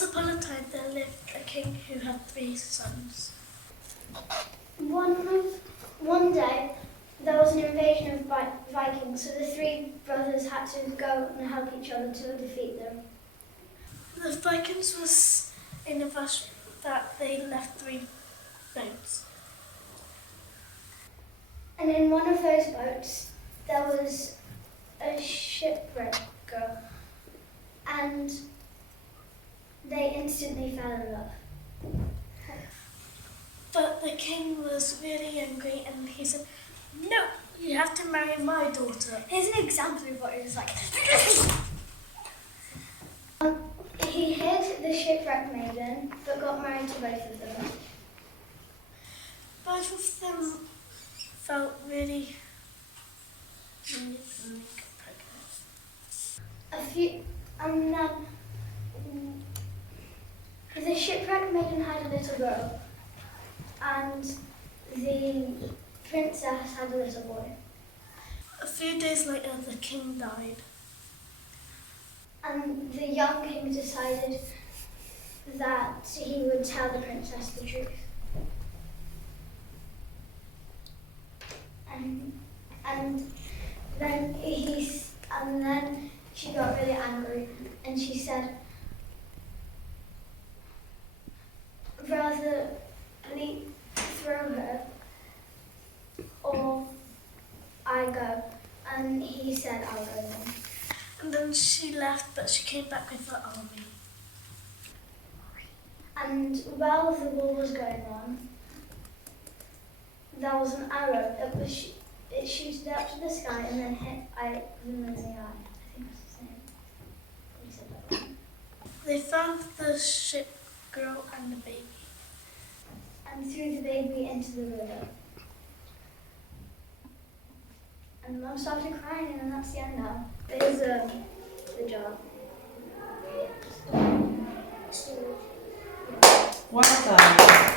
Once upon a time there lived a king who had 3 sons. One day there was an invasion of Vikings, so the 3 brothers had to go and help each other to defeat them. The Vikings was in a rush that they left 3 boats. And in one of those boats there was a shipwrecker, and they instantly fell in love. But the king was really angry and he said, "No, you have to marry my daughter." Here's an example of what it was like. He hid the shipwrecked maiden, but got married to both of them. Both of them felt really pregnant. And then the shipwrecked maiden had a little girl, and the princess had a little boy. A few days later, the king died. And the young king decided that he would tell the princess the truth. And then she got really angry, and she said, "Rather throw her, or I go." And he said, "I'll go then." And then she left, but she came back with the army. And while the war was going on, there was an arrow that it shooted up to the sky and then hit them in the eye. I think that's his name. He said that wrong. They found the ship girl and the baby. And threw the baby into the river. And Mum started crying, and that's the end now. There's the jar. Well done.